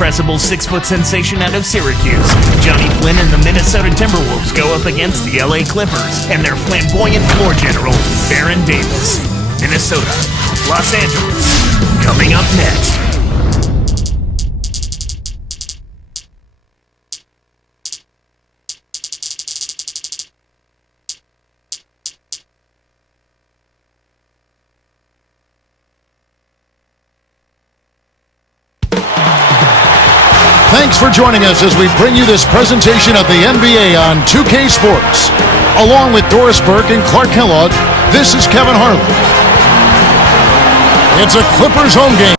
irrepressible 6-foot sensation out of Syracuse. Johnny Flynn and the Minnesota Timberwolves go up against the LA Clippers and their flamboyant floor general, Baron Davis. Minnesota, Los Angeles, coming up next. Thanks for joining us as we bring you this presentation of the NBA on 2K Sports. Along with Doris Burke and Clark Kellogg, this is Kevin Harlan. It's a Clippers home game.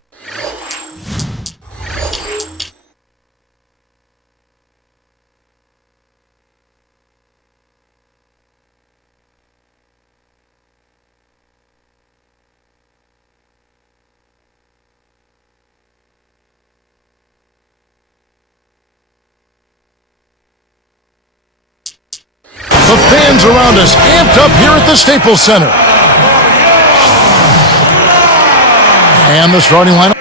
The fans around us amped up here at the Staples Center. And the starting lineup.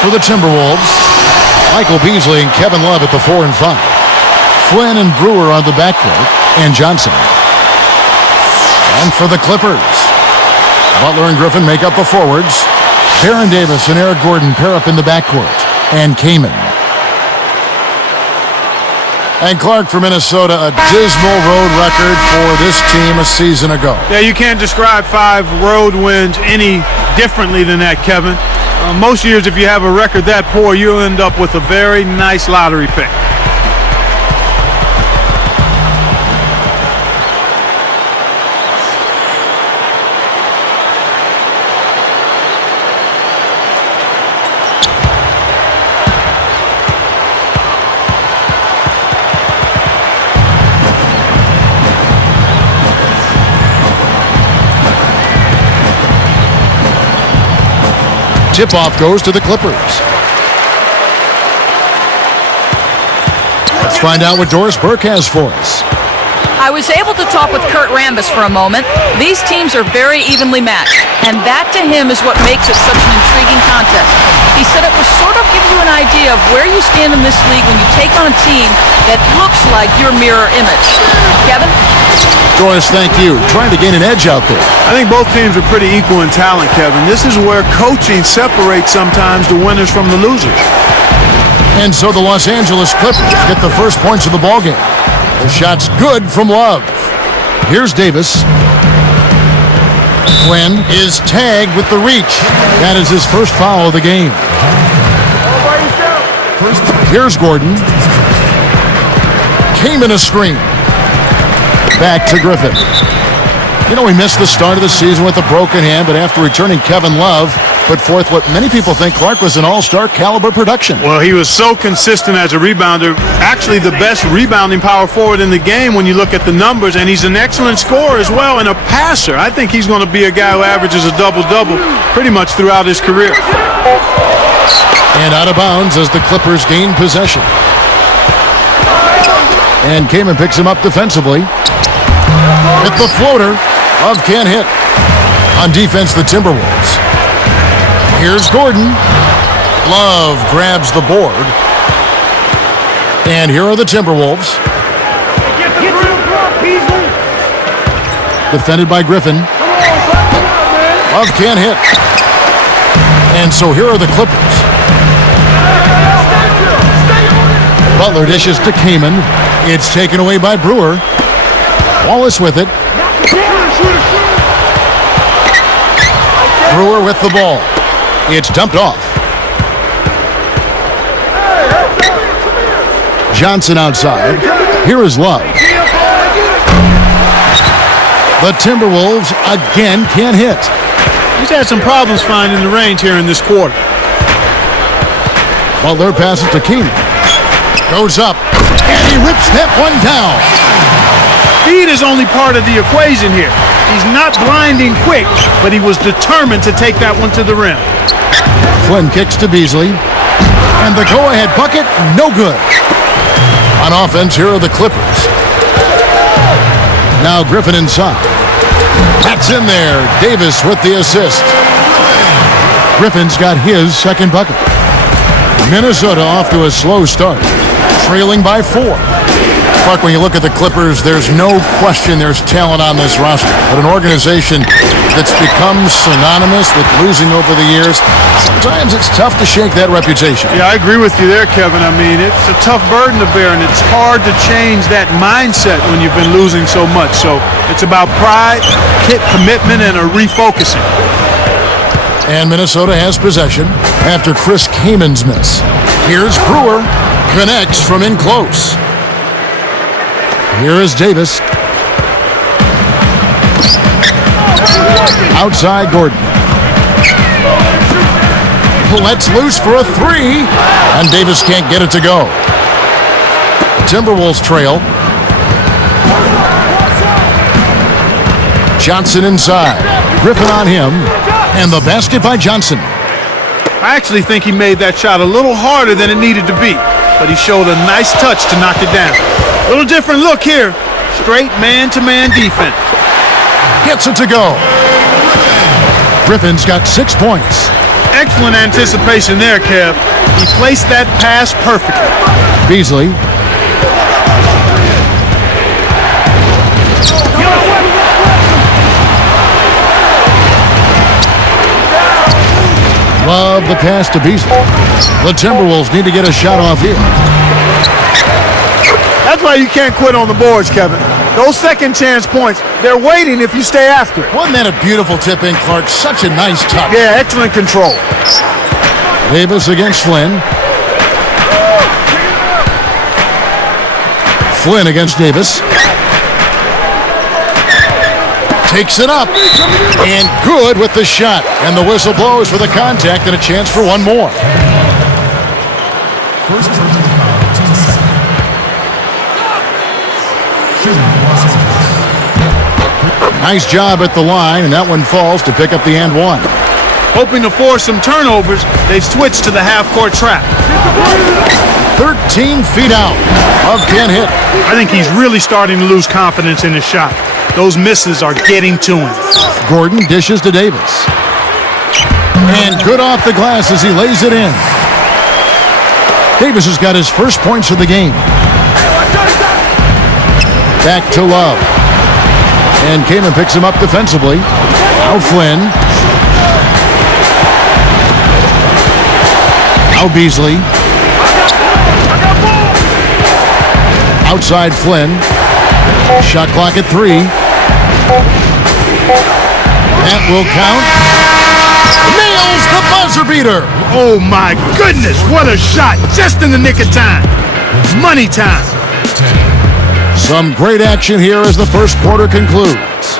For the Timberwolves, Michael Beasley and Kevin Love at the 4 and 5. Flynn and Brewer on the backcourt, and Johnson. And for the Clippers, Butler and Griffin make up the forwards. Baron Davis and Eric Gordon pair up in the backcourt, and Kaman. And Clark for Minnesota, a dismal road record for this team a season ago. Yeah, you can't describe 5 road wins any differently than that, Kevin. Most years, if you have a record that poor, you'll end up with a very nice lottery pick. Tip-off goes to the Clippers. Let's find out what Doris Burke has for us. I was able to talk with Kurt Rambis for a moment. These teams are very evenly matched, and that to him is what makes it such an intriguing contest. He said it will sort of give you an idea of where you stand in this league when you take on a team that looks like your mirror image. Kevin? Doris, thank you. Trying to gain an edge out there. I think both teams are pretty equal in talent, Kevin. This is where coaching separates sometimes the winners from the losers. And so the Los Angeles Clippers get the first points of the ballgame. The shot's good from Love. Here's Davis. Flynn is tagged with the reach. That is his first foul of the game. Here's Gordon. Kaman a screen. Back to Griffin. You know, he missed the start of the season with a broken hand, but after returning, Kevin Love put forth what many people think Clark was an all-star caliber production. Well, he was so consistent as a rebounder, actually the best rebounding power forward in the game when you look at the numbers, and he's an excellent scorer as well and a passer. I think he's going to be a guy who averages a double-double pretty much throughout his career. And out of bounds as the Clippers gain possession. And Kaman picks him up defensively. Hit the floater. Love can't hit. On defense, the Timberwolves. Here's Gordon. Love grabs the board. And here are the Timberwolves. Defended by Griffin. Love can't hit. And so here are the Clippers. Butler dishes to Kaman. It's taken away by Brewer. Wallace with it. Brewer with the ball. It's dumped off. Johnson outside. Here is Love. The Timberwolves again can't hit. He's had some problems finding the range here in this quarter. Butler passes to Kaman. Goes up, and he rips that one down. Speed is only part of the equation here. He's not blinding quick, but he was determined to take that one to the rim. Flynn kicks to Beasley, and the go-ahead bucket, no good. On offense, here are the Clippers. Now Griffin inside. That's in there. Davis with the assist. Griffin's got his second bucket. Minnesota off to a slow start, trailing by 4. Clark, when you look at the Clippers, there's no question there's talent on this roster. But an organization that's become synonymous with losing over the years, sometimes it's tough to shake that reputation. Yeah, I agree with you there, Kevin. I mean, it's a tough burden to bear, and it's hard to change that mindset when you've been losing so much. So it's about pride, commitment, and a refocusing. And Minnesota has possession after Chris Kaman's miss. Here's Brewer. Connects from in close. Here is Davis. Outside Gordon. Lets loose for a 3. And Davis can't get it to go. Timberwolves trail. Johnson inside. Griffin on him. And the basket by Johnson. I actually think he made that shot a little harder than it needed to be, but he showed a nice touch to knock it down. A little different look here. Straight man-to-man defense. Gets it to go. Griffin's got 6 points. Excellent anticipation there, Kev. He placed that pass perfectly. Beasley. Love the pass to Beasley. The Timberwolves need to get a shot off here. That's why you can't quit on the boards, Kevin. Those second chance points, they're waiting if you stay after it. Wasn't that a beautiful tip in, Clark? Such a nice touch. Yeah, excellent control. Davis against Flynn. Flynn against Davis. Takes it up, and good with the shot. And the whistle blows for the contact and a chance for one more. Nice job at the line, and that one falls to pick up the and one. Hoping to force some turnovers, they've switched to the half-court trap. 13 feet out. Love can't hit. I think he's really starting to lose confidence in his shot. Those misses are getting to him. Gordon dishes to Davis. And good off the glass as he lays it in. Davis has got his first points of the game. Back to Love. And Kaman picks him up defensively. Now Flynn. Now Beasley. Outside Flynn. Shot clock at 3. That will count. Nails the buzzer beater. Oh my goodness, what a shot. Just in the nick of time. Money time. Some great action here as the first quarter concludes.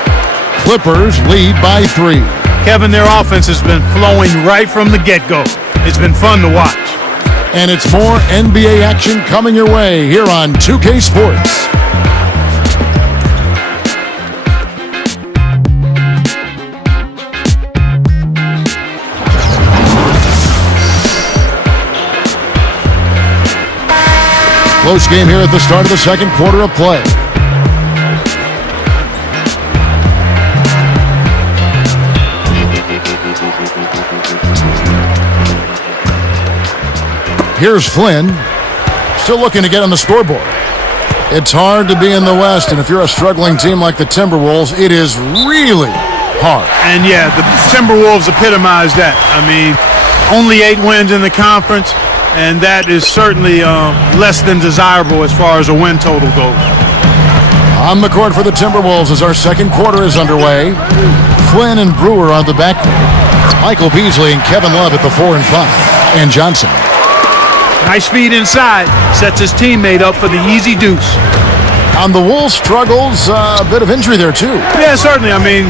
Clippers lead by 3. Kevin, their offense has been flowing right from the get-go. It's been fun to watch. And it's more NBA action coming your way here on 2K Sports. Close game here at the start of the second quarter of play. Here's Flynn, still looking to get on the scoreboard. It's hard to be in the West, and if you're a struggling team like the Timberwolves, it is really hard. And yeah, the Timberwolves epitomize that. I mean, only 8 wins in the conference, and that is certainly less than desirable as far as a win total goes. On the court for the Timberwolves as our second quarter is underway. Flynn and Brewer on the backcourt. Michael Beasley and Kevin Love at the 4 and 5. And Johnson. Nice feed inside. Sets his teammate up for the easy deuce. On the Wolves' struggles, a bit of injury there too. Yeah, certainly. I mean,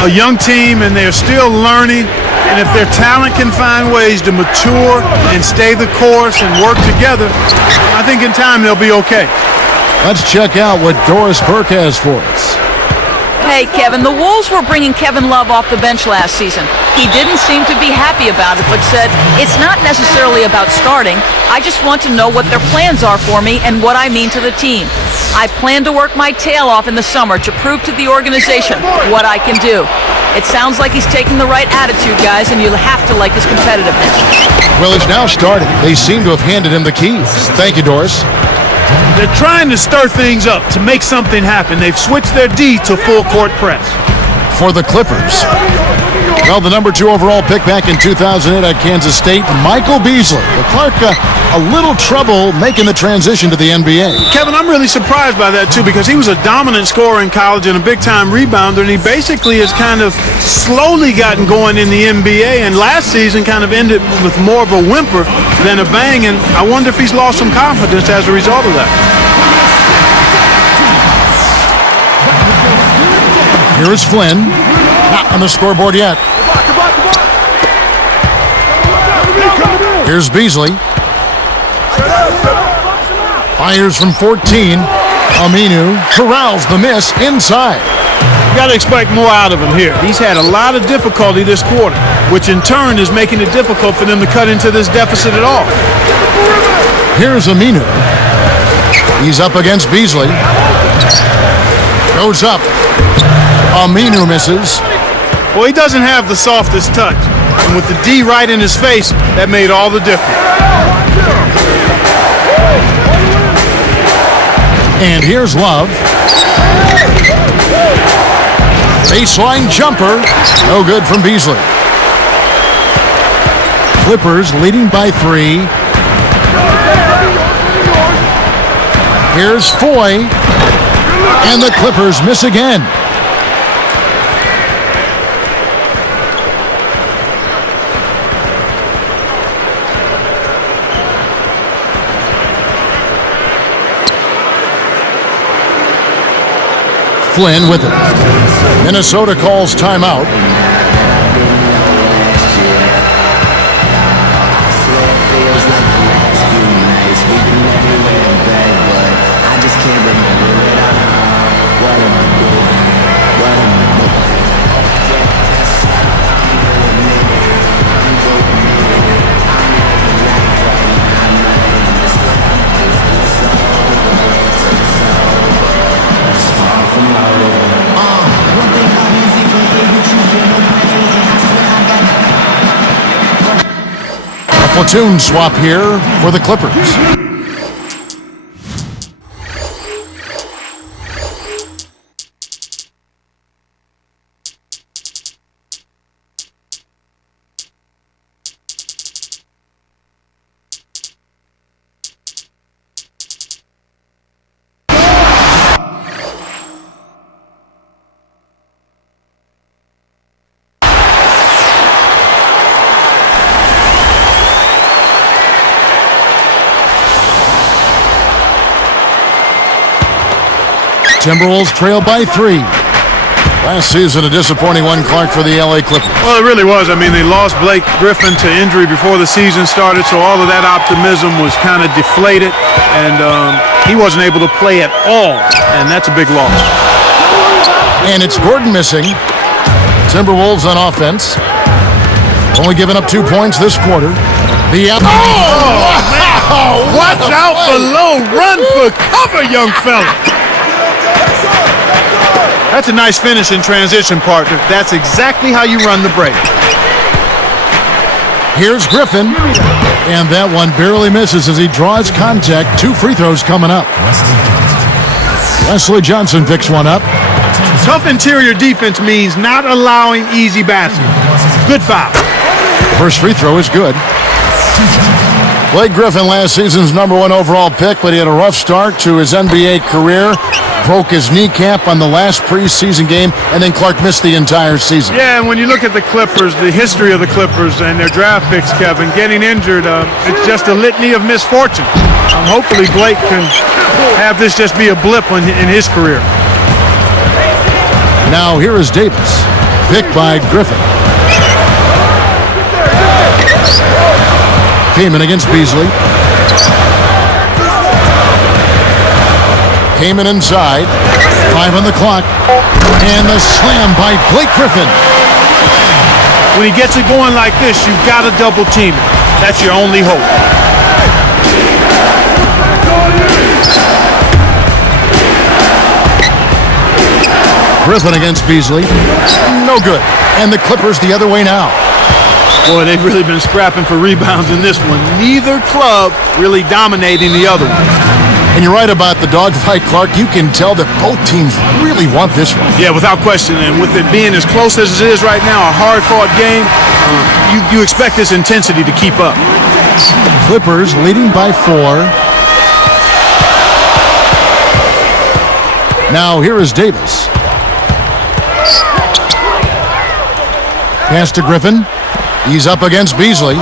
a young team, and they're still learning. And if their talent can find ways to mature and stay the course and work together, I think in time they'll be okay. Let's check out what Doris Burke has for us. Hey, Kevin, the Wolves were bringing Kevin Love off the bench last season. He didn't seem to be happy about it, but said, it's not necessarily about starting. I just want to know what their plans are for me and what I mean to the team. I plan to work my tail off in the summer to prove to the organization what I can do. It sounds like he's taking the right attitude, guys, and you'll have to like his competitiveness. Well, it's now started. They seem to have handed him the keys. Thank you, Doris. They're trying to stir things up to make something happen. They've switched their D to full court press. For the Clippers. Well, the number 2 overall pick back in 2008 at Kansas State, Michael Beasley. The Clark, a little trouble making the transition to the NBA. Kevin, I'm really surprised by that, too, because he was a dominant scorer in college and a big-time rebounder, and he basically has kind of slowly gotten going in the NBA, and last season kind of ended with more of a whimper than a bang, and I wonder if he's lost some confidence as a result of that. Here's Flynn. Not on the scoreboard yet. Here's Beasley. Fires from 14. Aminu corrals the miss inside. You got to expect more out of him here. He's had a lot of difficulty this quarter, which in turn is making it difficult for them to cut into this deficit at all. Here's Aminu. He's up against Beasley. Goes up. Aminu misses. Well, he doesn't have the softest touch. And with the D right in his face, that made all the difference. And here's Love. Baseline jumper. No good from Beasley. Clippers leading by 3. Here's Foy. And the Clippers miss again. Flynn with it. Minnesota calls timeout. Platoon swap here for the Clippers. Timberwolves trail by 3. Last season, a disappointing one, Clark, for the LA Clippers. Well, it really was. I mean, they lost Blake Griffin to injury before the season started, so all of that optimism was kind of deflated, and he wasn't able to play at all, and that's a big loss. And it's Gordon missing. Timberwolves on offense. Only giving up 2 points this quarter. Watch out below. Run for cover, young fella. That's a nice finish in transition, partner. That's exactly how you run the break. Here's Griffin. And that one barely misses as he draws contact. 2 free throws coming up. Wesley Johnson picks one up. Tough interior defense means not allowing easy baskets. Good foul. First free throw is good. Blake Griffin, last season's #1 overall pick, but he had a rough start to his NBA career. Broke his kneecap on the last preseason game, and then Clark missed the entire season. Yeah, and when you look at the Clippers, the history of the Clippers and their draft picks, Kevin, getting injured, it's just a litany of misfortune. Hopefully Blake can have this just be a blip in his career. Now here is Davis, picked by Griffin. Kaman against Beasley. Kaman inside. 5 on the clock. And the slam by Blake Griffin. When he gets it going like this, you've got to double team it. That's your only hope. Griffin against Beasley. No good. And the Clippers the other way now. Boy, they've really been scrapping for rebounds in this one. Neither club really dominating the other one. And you're right about the dogfight, Clark. You can tell that both teams really want this one. Yeah, without question. And with it being as close as it is right now, a hard-fought game, you expect this intensity to keep up. Clippers leading by 4. Now here is Davis. Pass to Griffin. He's up against Beasley.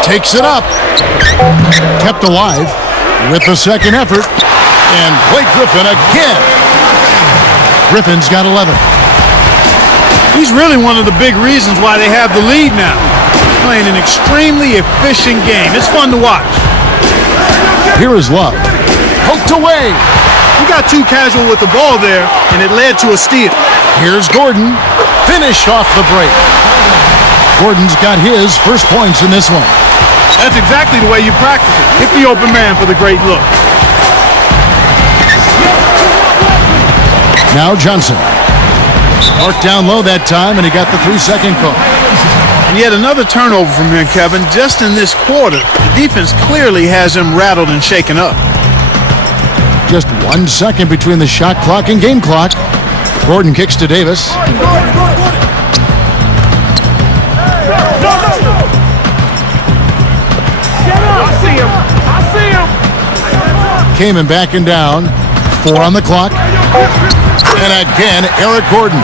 Takes it up. Kept alive with the second effort. And Blake Griffin again. Griffin's got 11. He's really one of the big reasons why they have the lead now. He's playing an extremely efficient game. It's fun to watch. Here is Love. Poked away. You got too casual with the ball there, and it led to a steal. Here's Gordon. Finish off the break. Gordon's got his first points in this one. That's exactly the way you practice it. Hit the open man for the great look. Now Johnson. Marked down low that time, and he got the 3-second call. And yet another turnover from him, Kevin. Just in this quarter, the defense clearly has him rattled and shaken up. Just 1 second between the shot clock and game clock. Gordon kicks to Davis. Kaman backing down. 4 on the clock. And again, Eric Gordon.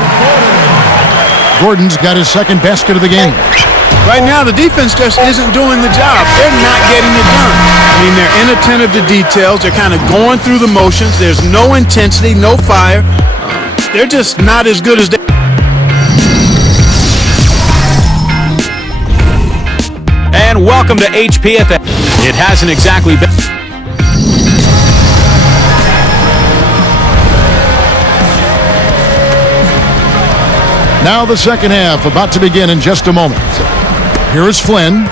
Gordon's got his second basket of the game. Right now, the defense just isn't doing the job. They're not getting it done. I mean, they're inattentive to details. They're kind of going through the motions. There's no intensity, no fire. They're just not as good as they... And welcome to HPFL. It hasn't exactly been... Now the second half about to begin in just a moment. Here is Flynn,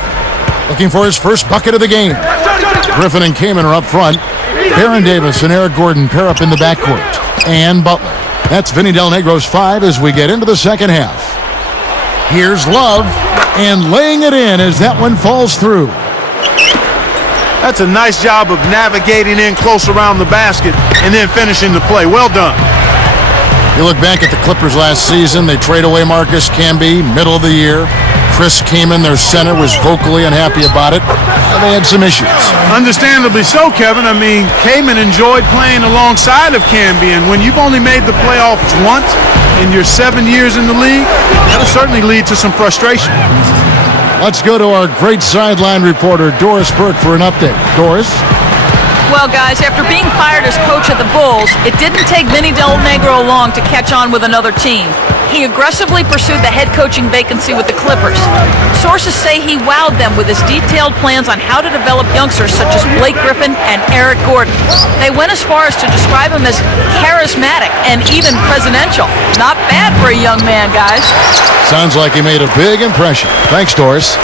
looking for his first bucket of the game. Griffin and Kaman are up front. Baron Davis and Eric Gordon pair up in the backcourt. And Butler. That's Vinny Del Negro's 5 as we get into the second half. Here's Love, and laying it in as that one falls through. That's a nice job of navigating in close around the basket and then finishing the play. Well done. You look back at the Clippers last season, they trade away Marcus Camby, middle of the year. Chris Kaman, their center, was vocally unhappy about it. They had some issues. Understandably so, Kevin. I mean, Kaman enjoyed playing alongside of Camby, and when you've only made the playoffs once in your 7 years in the league, that'll certainly lead to some frustration. Let's go to our great sideline reporter, Doris Burke, for an update. Doris? Well, guys, after being fired as coach of the Bulls, it didn't take Vinny Del Negro long to catch on with another team. He aggressively pursued the head coaching vacancy with the Clippers. Sources say he wowed them with his detailed plans on how to develop youngsters such as Blake Griffin and Eric Gordon. They went as far as to describe him as charismatic and even presidential. Not bad for a young man, guys. Sounds like he made a big impression. Thanks, Doris.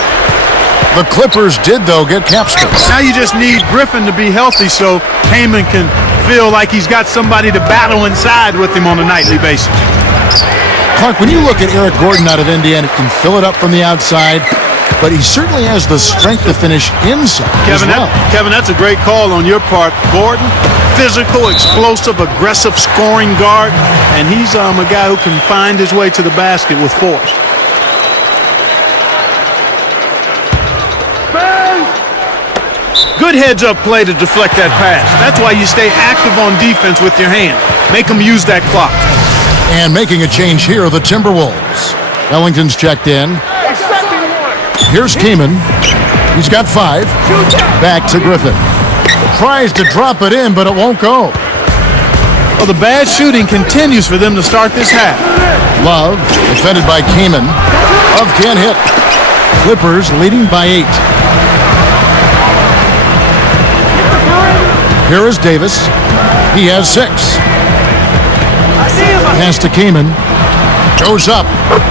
The Clippers did, though, get cap space. Now you just need Griffin to be healthy so Kaman can feel like he's got somebody to battle inside with him on a nightly basis. Clark, when you look at Eric Gordon out of Indiana, can fill it up from the outside, but he certainly has the strength to finish inside as well. Kevin, that's a great call on your part. Gordon, physical, explosive, aggressive scoring guard, and he's a guy who can find his way to the basket with force. Good heads-up play to deflect that pass. That's why you stay active on defense with your hand. Make them use that clock. And making a change here are the Timberwolves. Ellington's checked in. Here's Kaman. He's got 5. Back to Griffin. Tries to drop it in, but it won't go. Well, the bad shooting continues for them to start this half. Love, defended by Kaman. Love can't hit. Clippers leading by 8. Here is Davis. He has 6. Pass to Kaman. Goes up.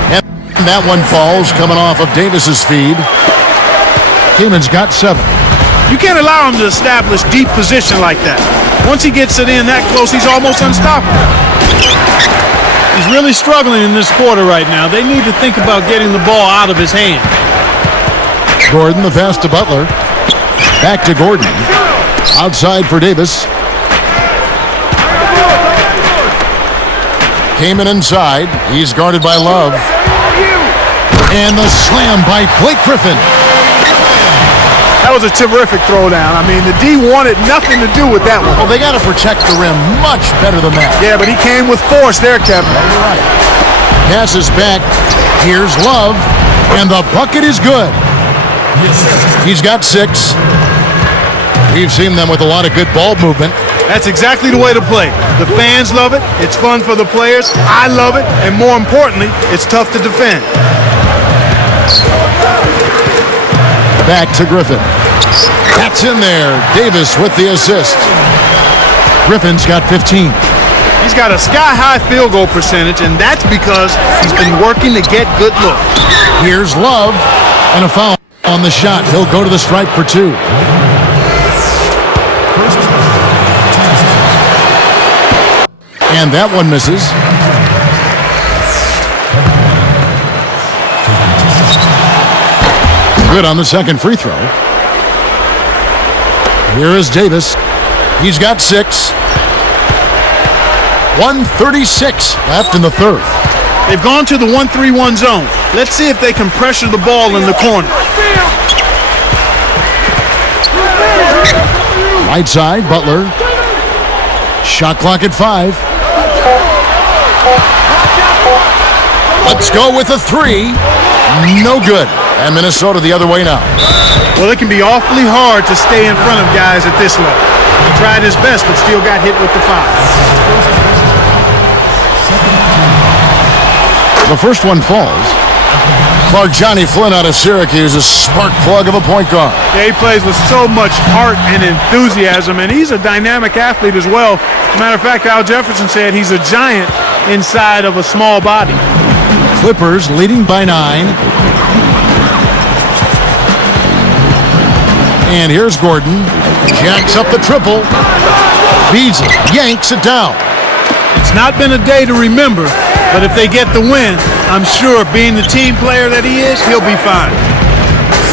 And that one falls coming off of Davis's feed. Kaman's got 7. You can't allow him to establish deep position like that. Once he gets it in that close, he's almost unstoppable. He's really struggling in this quarter right now. They need to think about getting the ball out of his hand. Gordon, the pass to Butler. Back to Gordon. Outside for Davis. Kaman inside. He's guarded by Love. And the slam by Blake Griffin. That was a terrific throwdown. I mean, the D wanted nothing to do with that one. Well, they got to protect the rim much better than that. Yeah, but he came with force there, Kevin. You're right. Passes back. Here's Love. And the bucket is good. He's got 6. We've seen them with a lot of good ball movement. That's exactly the way to play. The fans love it. It's fun for the players. I love it. And more importantly, it's tough to defend. Back to Griffin. That's in there. Davis with the assist. Griffin's got 15. He's got a sky-high field goal percentage, and that's because he's been working to get good looks. Here's Love. And a foul on the shot. He'll go to the stripe for 2. And that one misses. Good on the second free throw. Here is Davis. He's got 6. 1:36 left in the third. They've gone to the 1-3-1 zone. Let's see if they can pressure the ball in the corner. Right side, Butler. Shot clock at 5. Let's go with a 3. No good. And Minnesota the other way now. Well, it can be awfully hard to stay in front of guys at this level. He tried his best, but still got hit with the foul. The first one falls. Clark Johnny Flynn out of Syracuse, a spark plug of a point guard. Yeah, he plays with so much heart and enthusiasm, and he's a dynamic athlete as well. As a matter of fact, Al Jefferson said he's a giant inside of a small body. Clippers leading by 9. And here's Gordon. Jacks up the triple. Beasley yanks it down. It's not been a day to remember, but if they get the win, I'm sure being the team player that he is, he'll be fine.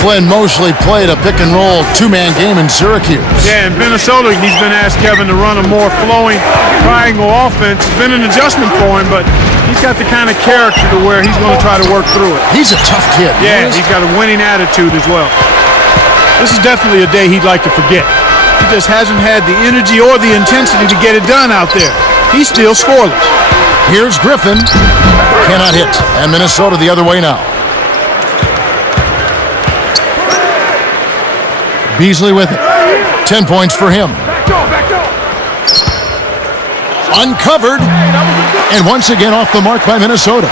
Flynn mostly played a pick-and-roll 2-man game in Syracuse. Yeah, in Minnesota, he's been asked, Kevin, to run a more flowing triangle offense. It's been an adjustment for him, but he's got the kind of character to where he's going to try to work through it. He's a tough kid. Yeah, he's got a winning attitude as well. This is definitely a day he'd like to forget. He just hasn't had the energy or the intensity to get it done out there. He's still scoreless. Here's Griffin. Cannot hit. And Minnesota the other way now. Beasley with it. 10 points for him. Uncovered. And once again off the mark by Minnesota.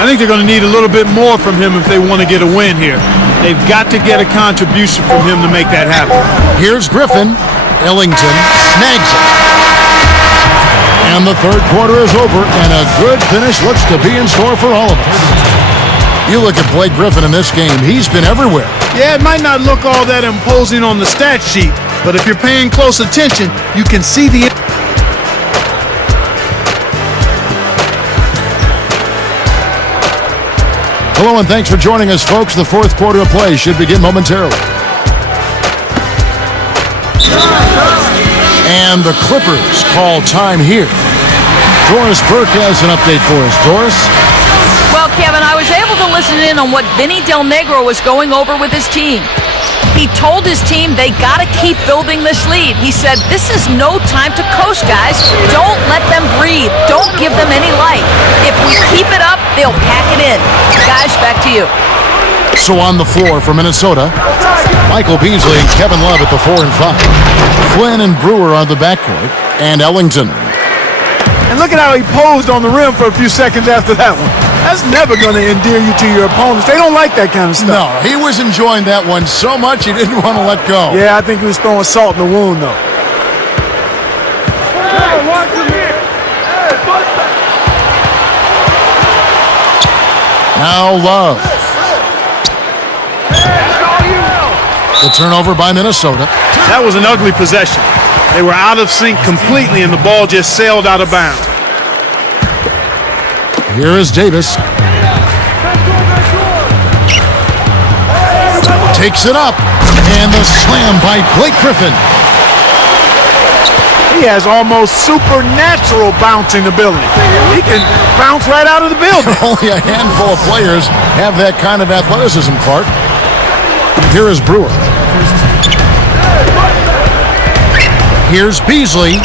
I think they're going to need a little bit more from him if they want to get a win here. They've got to get a contribution from him to make that happen. Here's Griffin. Ellington snags it. And the third quarter is over, and a good finish looks to be in store for all of us. You look at Blake Griffin in this game, he's been everywhere. Yeah, it might not look all that imposing on the stat sheet, but if you're paying close attention, you can see the... Hello and thanks for joining us, folks. The fourth quarter of play should begin momentarily. And the Clippers call time here. Doris Burke has an update for us. Doris? Well, Kevin, I was able to listen in on what Vinny Del Negro was going over with his team. He told his team they got to keep building this lead. He said, this is no time to coast, guys. Don't let them breathe. Don't give them any light. If we keep it up, they'll pack it in. Guys, back to you. So on the floor for Minnesota, Michael Beasley and Kevin Love at the 4 and 5. Flynn and Brewer on the backcourt, and Ellington. And look at how he posed on the rim for a few seconds after that one. That's never going to endear you to your opponents. They don't like that kind of stuff. No, he was enjoying that one so much he didn't want to let go. Yeah, I think he was throwing salt in the wound, though. Now Love. The turnover by Minnesota. That was an ugly possession. They were out of sync completely, and the ball just sailed out of bounds. Here is Davis. Takes it up, and the slam by Blake Griffin. He has almost supernatural bouncing ability. He can bounce right out of the building. Only a handful of players have that kind of athleticism, Clark. Here is Brewer. Here's Beasley.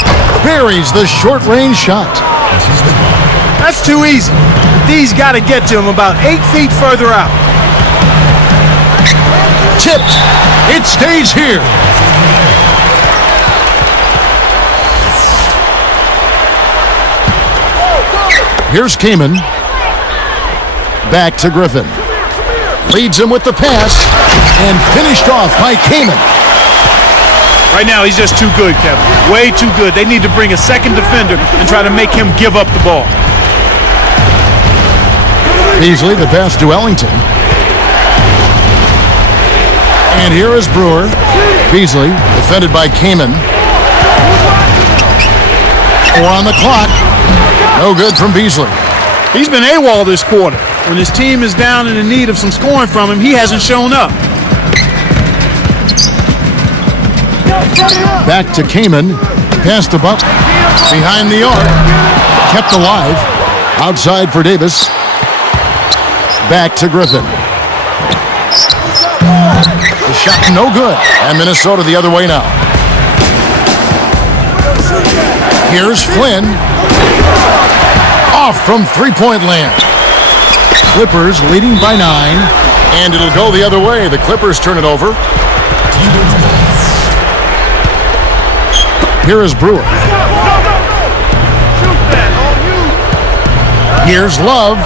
Buries the short-range shot. That's too easy. These got to get to him about 8 feet further out. Tipped. It stays here. Here's Kaman. Back to Griffin. Leads him with the pass. And finished off by Kaman. Right now, he's just too good, Kevin. Way too good. They need to bring a second defender and try to make him give up the ball. Beasley, the pass to Ellington. And here is Brewer. Beasley, defended by Kaman. 4 on the clock. No good from Beasley. He's been AWOL this quarter. When his team is down and in need of some scoring from him, he hasn't shown up. Back to Kaman. Passed to Butler. Behind the arc. Kept alive. Outside for Davis. Back to Griffin. The shot no good. And Minnesota the other way now. Here's Flynn. Off from three-point land. Clippers leading by 9. And it'll go the other way. The Clippers turn it over. Here is Brewer. Here's Love.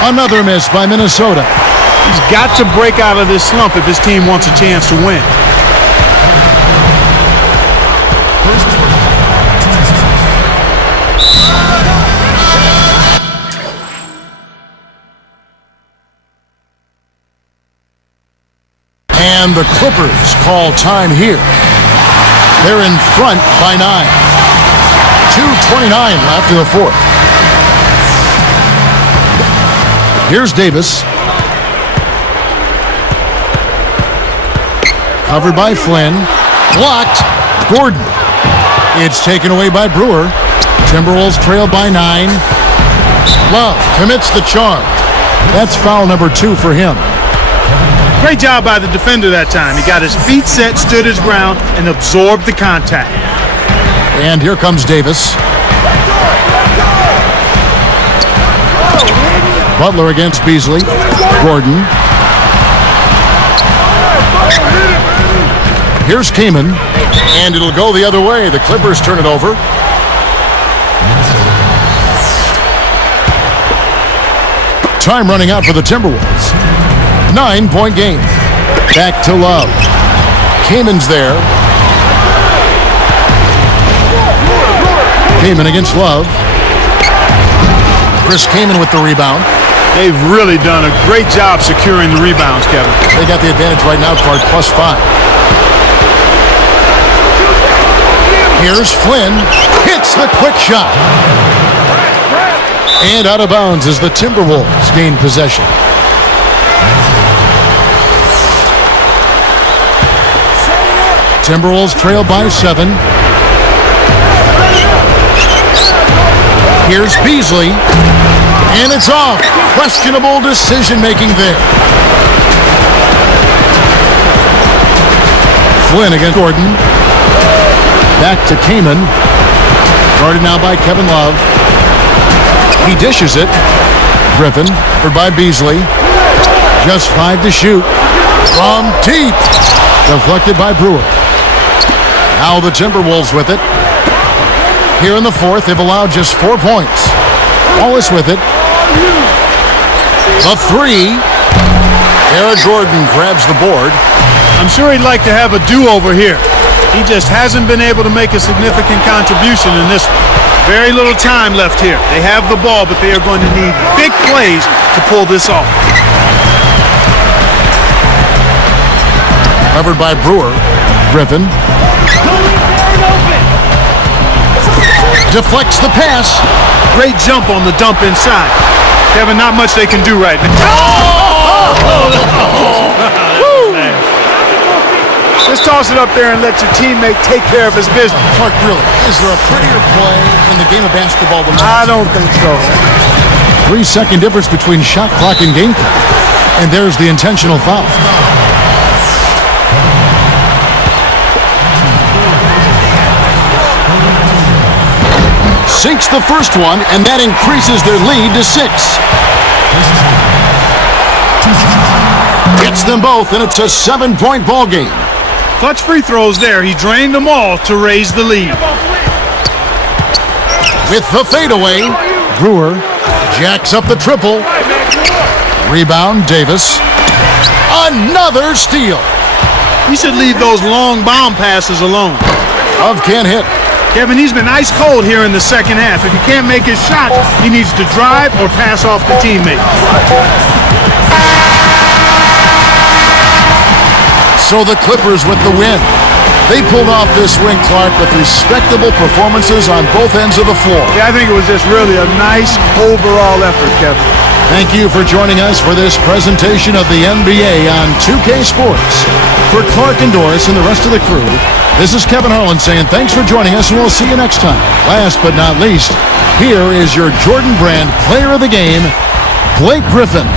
Another miss by Minnesota. He's got to break out of this slump if his team wants a chance to win. And the Clippers call time here. They're in front by 9. 2:29 left in the fourth. Here's Davis. Covered by Flynn. Blocked. Gordon. It's taken away by Brewer. Timberwolves trailed by 9. Love commits the charge. That's foul number 2 for him. Great job by the defender that time. He got his feet set, stood his ground, and absorbed the contact. And here comes Davis. Butler against Beasley. Gordon. Here's Kaman. And it'll go the other way. The Clippers turn it over. Time running out for the Timberwolves. 9-point game. Back to Love. Kaman's there. Kaman against Love. Chris Kaman with the rebound. They've really done a great job securing the rebounds, Kevin. They got the advantage right now, Clark, +5. Here's Flynn. Hits the quick shot. And out of bounds as the Timberwolves gain possession. Timberwolves trail by 7. Here's Beasley. And it's off. Questionable decision-making there. Flynn against Gordon. Back to Kaman. Guarded now by Kevin Love. He dishes it. Griffin, covered by Beasley. Just 5 to shoot. From deep. Deflected by Brewer. Now the Timberwolves with it. Here in the fourth, they've allowed just 4 points. Wallace with it. The 3. Eric Gordon grabs the board. I'm sure he'd like to have a do-over here. He just hasn't been able to make a significant contribution in this one. Very little time left here. They have the ball, but they are going to need big plays to pull this off. Covered by Brewer. Griffin. Deflects the pass. Great jump on the dump inside. Kevin, not much they can do right now. Just toss it up there and let your teammate take care of his business. Clark, really, is there a prettier play in the game of basketball than that? I don't think so. 3-second difference between shot clock and game clock. And there's the intentional foul. Sinks the first one, and that increases their lead to 6. Gets them both, and it's a 7-point ball game. Clutch free throws there. He drained them all to raise the lead. With the fadeaway, Brewer jacks up the triple. Rebound, Davis. Another steal. He should leave those long bomb passes alone. Love can't hit. Kevin, he's been ice cold here in the second half. If he can't make his shot, he needs to drive or pass off the teammate. So the Clippers with the win. They pulled off this win, Clark, with respectable performances on both ends of the floor. Yeah, I think it was just really a nice overall effort, Kevin. Thank you for joining us for this presentation of the NBA on 2K Sports. For Clark and Doris and the rest of the crew, this is Kevin Harlan saying thanks for joining us, and we'll see you next time. Last but not least, here is your Jordan Brand Player of the Game, Blake Griffin.